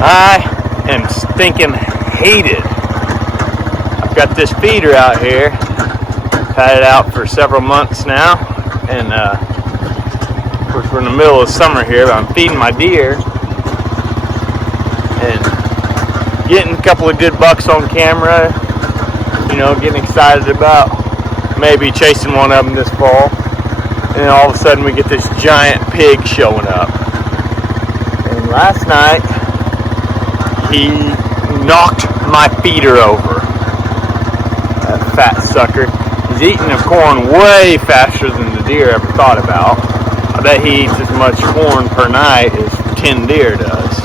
I am stinking heated. I've got this feeder out here. I've had it out for several months now, and of course we're in the middle of summer here, but I'm feeding my deer and getting a couple of good bucks on camera, you know, getting excited about maybe chasing one of them this fall. And then all of a sudden we get this giant pig showing up. And last night he knocked my feeder over. That fat sucker. He's eating the corn way faster than the deer ever thought about. I bet he eats as much corn per night as 10 deer does.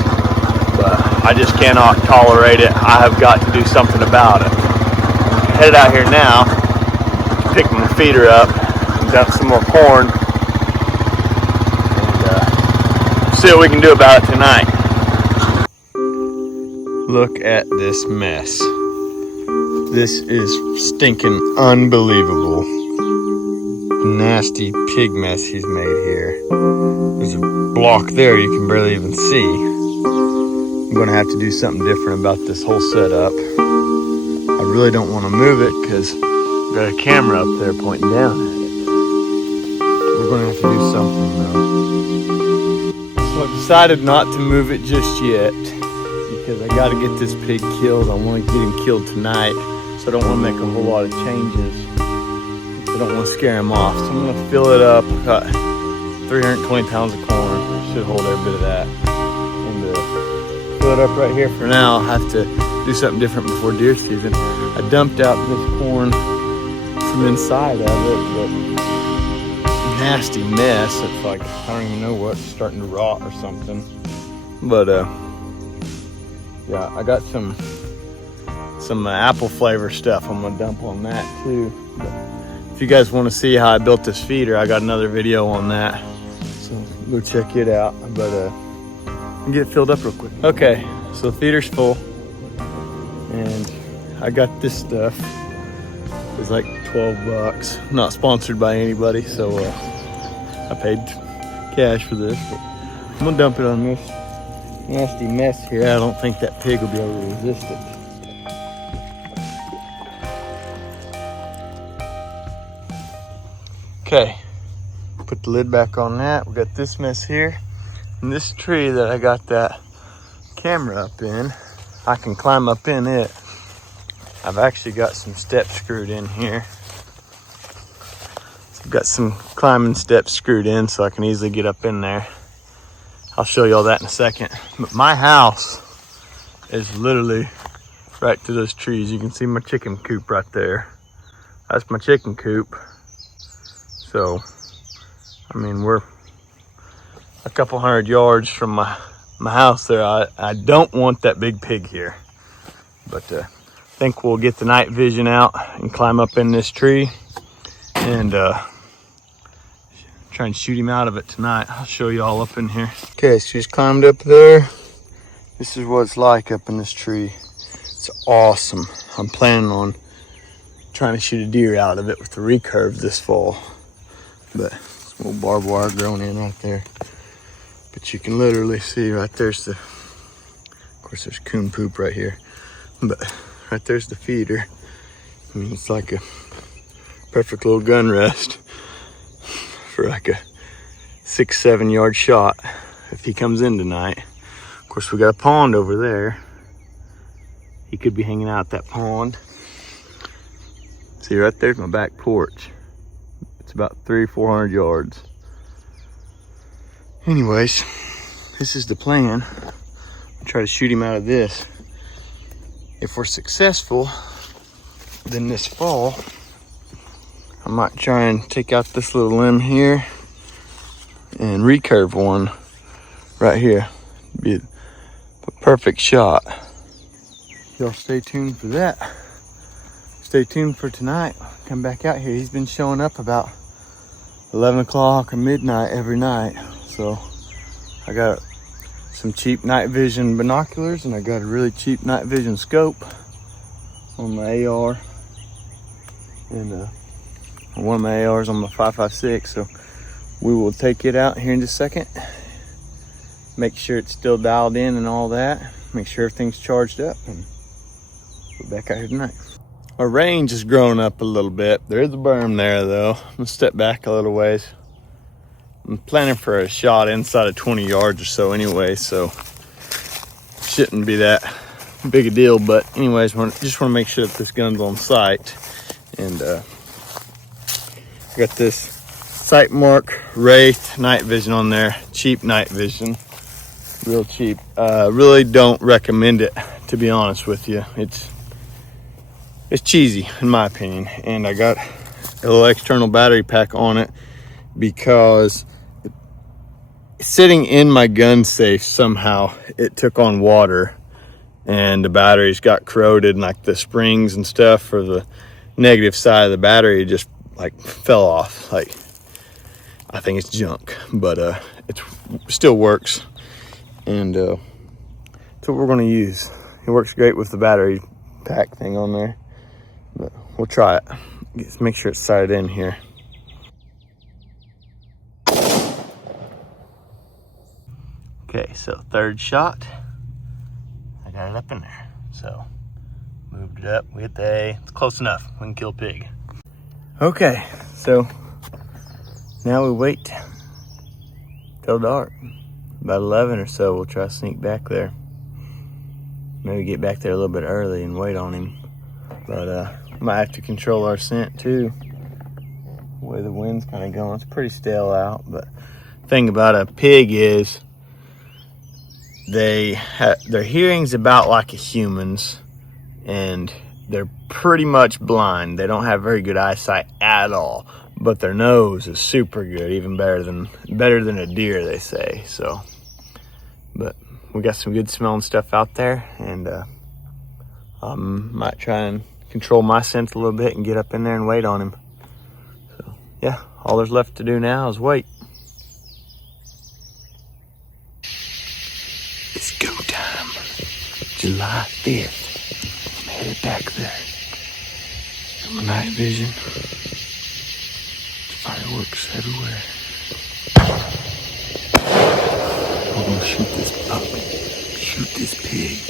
But I just cannot tolerate it. I have got to do something about it. I'm headed out here now to pick my feeder up and dump some more corn. And see what we can do about it tonight. Look at this mess. This is stinking unbelievable. Nasty pig mess he's made here. There's a block there you can barely even see. I'm gonna have to do something different about this whole setup. I really don't want to move it because I've got a camera up there pointing down at it. We're gonna have to do something though. So I've decided not to move it just yet, because I got to get this pig killed. I want to get him killed tonight, so I don't want to make a whole lot of changes. I don't want to scare him off. So I'm going to fill it up. I've got 320 pounds of corn. Should hold every bit of that. And fill it up right here for now. I'll have to do something different before deer season. I dumped out this corn from inside of it, but nasty mess. It's like, I don't even know what, starting to rot or something. But yeah, I got some apple flavor stuff I'm gonna dump on that too. But if you guys want to see how I built this feeder, I got another video on that, so go check it out. But I'll get it filled up real quick. Okay, so the feeder's full, and I got this stuff. It's like 12 bucks. Not sponsored by anybody, so I paid cash for this. But I'm gonna dump it on this nasty mess here. I don't think that pig will be able to resist it. Okay, put the lid back on that. We got this mess here, and this tree that I got that camera up in, I can climb up in it. I've actually got some steps screwed in here. So I've got some climbing steps screwed in so I can easily get up in there. I'll show you all that in a second. But my house is literally right to those trees. You can see my chicken coop right there. That's my chicken coop. So, I mean, we're a couple 100 yards from my house there. I don't want that big pig here. But I think we'll get the night vision out and climb up in this tree and try and shoot him out of it tonight. I'll show you all up in here. Okay, so he's climbed up there. This is what it's like up in this tree. It's awesome. I'm planning on trying to shoot a deer out of it with the recurve this fall. But this little barbed wire grown in right there. But you can literally see right there's the, of course there's coon poop right here. But right there's the feeder. I mean, it's like a perfect little gun rest for like a 6-7 yard shot if he comes in tonight. Of course, we got a pond over there. He could be hanging out at that pond. See, right there's my back porch. It's about 300-400 yards. Anyways, this is the plan. I'll try to shoot him out of this. If we're successful, then this fall, I might try and take out this little limb here and recurve one right here. Be a perfect shot. Y'all stay tuned for that. Stay tuned for tonight. Come back out here. He's been showing up about 11 o'clock or midnight every night. So I got some cheap night vision binoculars, and I got a really cheap night vision scope on my AR, and one of my ARs on my 5.56. So we will take it out here in just a second, make sure it's still dialed in and all that, make sure everything's charged up, and we're back out here tonight. Our range has grown up a little bit. There is a berm there though. I'm gonna step back a little ways. I'm planning for a shot inside of 20 yards or so anyway, so shouldn't be that big a deal. But anyways, just want to make sure that this gun's on sight. And I got this Sightmark Wraith night vision on there. Cheap night vision, real cheap. Really don't recommend it, to be honest with you. It's cheesy in my opinion. And I got a little external battery pack on it because sitting in my gun safe, somehow it took on water and the batteries got corroded, and like the springs and stuff for the negative side of the battery just like fell off. Like, I think it's junk, but it still works, and that's what we're going to use. It works great with the battery pack thing on there, but we'll try it. Let's make sure it's sighted in here. Okay, so third shot, I got it up in there. So moved it up, we hit the A. It's close enough, we can kill pig. Okay, so now we wait till dark. About 11 or so, we'll try to sneak back there. Maybe get back there a little bit early and wait on him. But might have to control our scent too. The way the wind's kind of going, it's pretty stale out. But the thing about a pig is their hearing's about like a human's, and they're pretty much blind. They don't have very good eyesight at all, but their nose is super good, even better than a deer, they say. So, but we got some good smelling stuff out there, and I might try and control my scent a little bit and get up in there and wait on him. So yeah, all there's left to do now is wait. It's go time. July 5th. I'm headed back there. Got my night vision. Fireworks everywhere. I'm gonna shoot this puppy. Shoot this pig.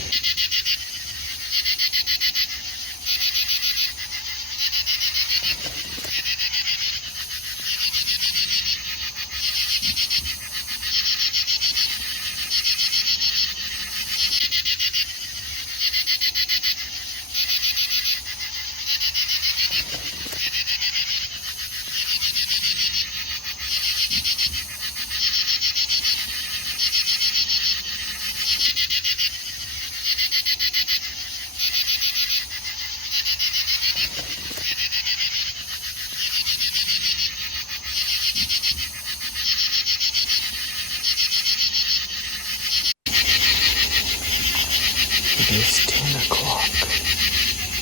It's 10 o'clock.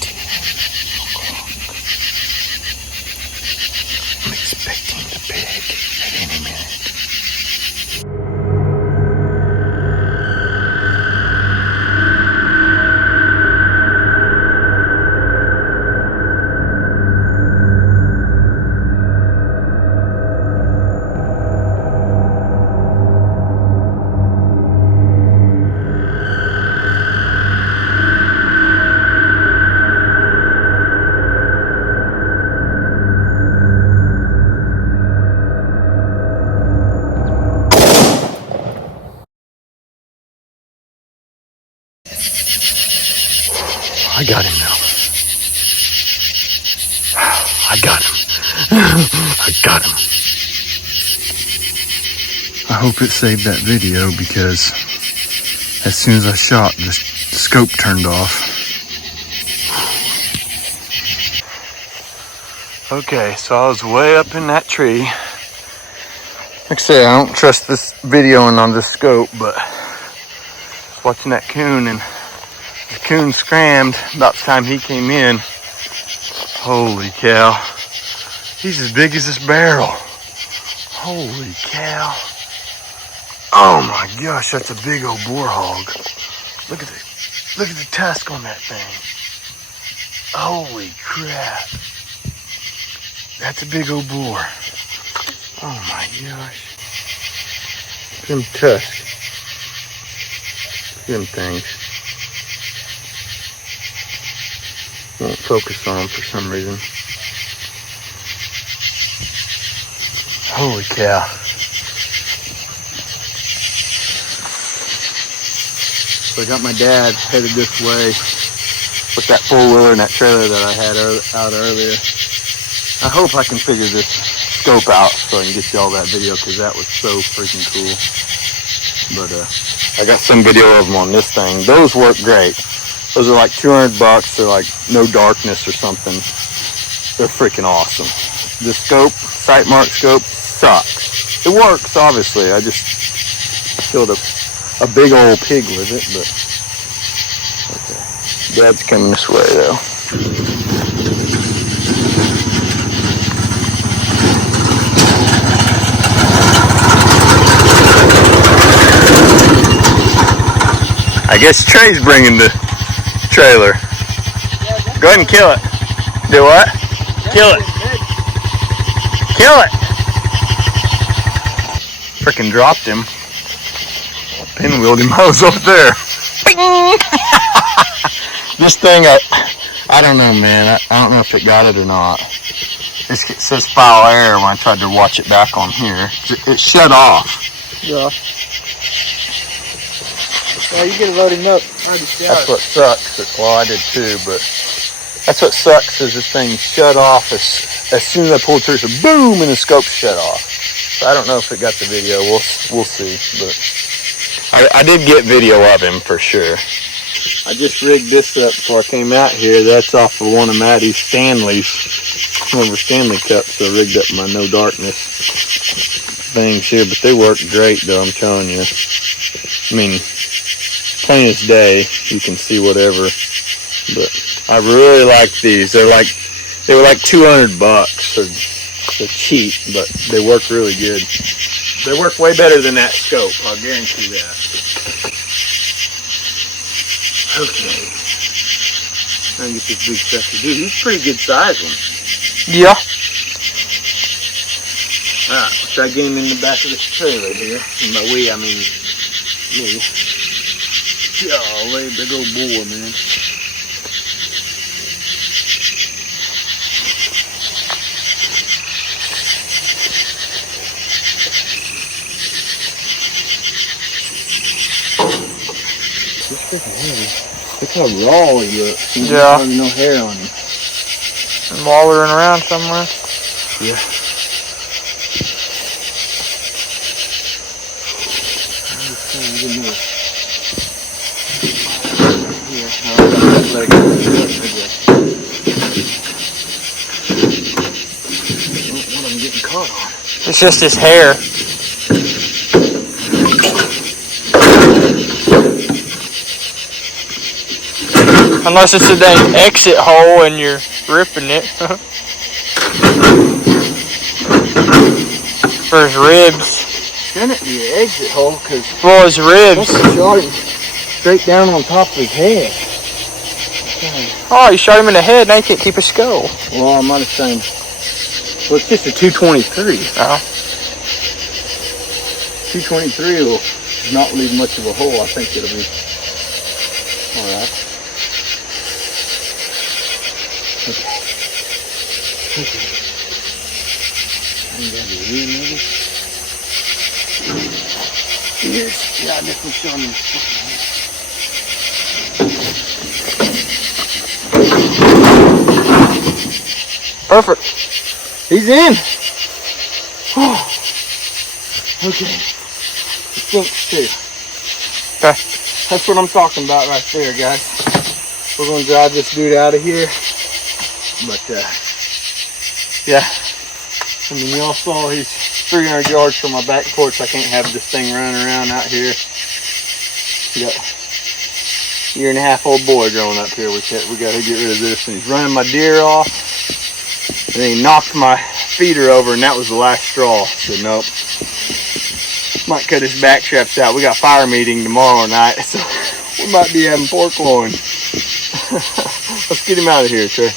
10 o'clock. I'm expecting the pig at any minute. I got him now. I got him. I got him. I hope it saved that video, because as soon as I shot, the scope turned off. Okay, so I was way up in that tree. Like I said, I don't trust this videoing on this scope, but I was watching that coon, and the coon scrammed about the time he came in. Holy cow. He's as big as this barrel. Holy cow. Oh my gosh, that's a big old boar hog. Look at the tusk on that thing. Holy crap. That's a big old boar. Oh my gosh. Them tusks. Them things. Won't focus on them for some reason. Holy cow. So I got my dad headed this way with that four-wheeler and that trailer that I had out earlier. I hope I can figure this scope out so I can get you all that video, because that was so freaking cool. But I got some video of them on this thing. Those work great. Those are like $200. They're like no darkness or something. They're freaking awesome. The scope, Sightmark scope, sucks. It works, obviously. I just killed a big old pig with it, but okay. Dad's coming this way though. I guess Trey's bringing the trailer. Go ahead and kill it. Do what? Kill it. Kill it. Frickin' dropped him. Pinwheeled him. I was up there. This thing, I don't know, man. I don't know if it got it or not. It says foul air when I tried to watch it back on here. It shut off. Yeah. Yeah, you gotta load him up. That's what sucks. Well, I did too, but that's what sucks is this thing shut off as soon as I pulled through. So boom, and the scope shut off. So I don't know if it got the video. We'll see. But I did get video of him for sure. I just rigged this up before I came out here. That's off of one of Maddie's Stanleys. Over Stanley cups. So I rigged up my no darkness things here, but they work great though. I'm telling you. I mean, plain as day, you can see whatever, but I really like these. They were like $200. They're cheap, but they work really good. They work way better than that scope, I'll guarantee that. Okay, trying to get this big sucker. Dude, he's a pretty good size one. Yeah. Alright, let's try getting him in the back of this trailer here. And by we, I mean me. Golly, big old boy, man. This freaking heavy. Look how raw he looks. Yeah. There's no hair on him. And wallering around somewhere. Yeah. I'm just trying to get him. Let it go. What I'm getting caught on. It's just his hair. Unless it's a dang exit hole and you're ripping it. For his ribs. Shouldn't it be an exit hole? Because well, his ribs. shot him straight down on top of his head. Oh, you shot him in the head, now you can't keep a skull. Well, I might have seen. Well, it's just a 223. Oh. 223 will not leave much of a hole. I think it'll be alright. Okay. I ain't got to do anything. Yes, yeah, I definitely shot him in the fucking head. Perfect. He's in. Okay. It stinks too. Okay. That's what I'm talking about right there, guys. We're gonna drive this dude out of here. But yeah. I mean, y'all saw he's 300 yards from my back porch. I can't have this thing running around out here. We got a year-and-a-half-old boy growing up here. We gotta get rid of this. And he's running my deer off. And then he knocked my feeder over, and that was the last straw. So nope. Might cut his back straps out. We got fire meeting tomorrow night, so we might be having pork loin. Let's get him out of here, Trey.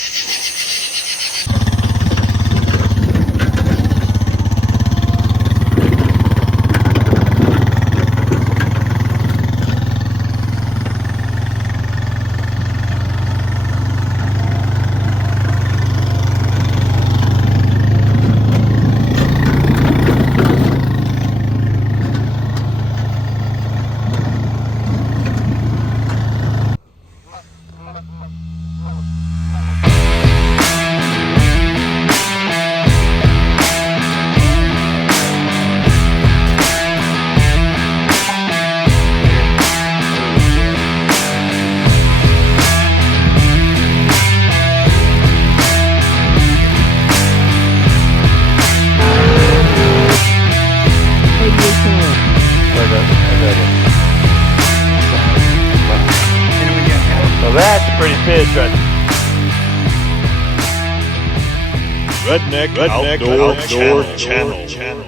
pretty fish right Redneck Outdoor Channel.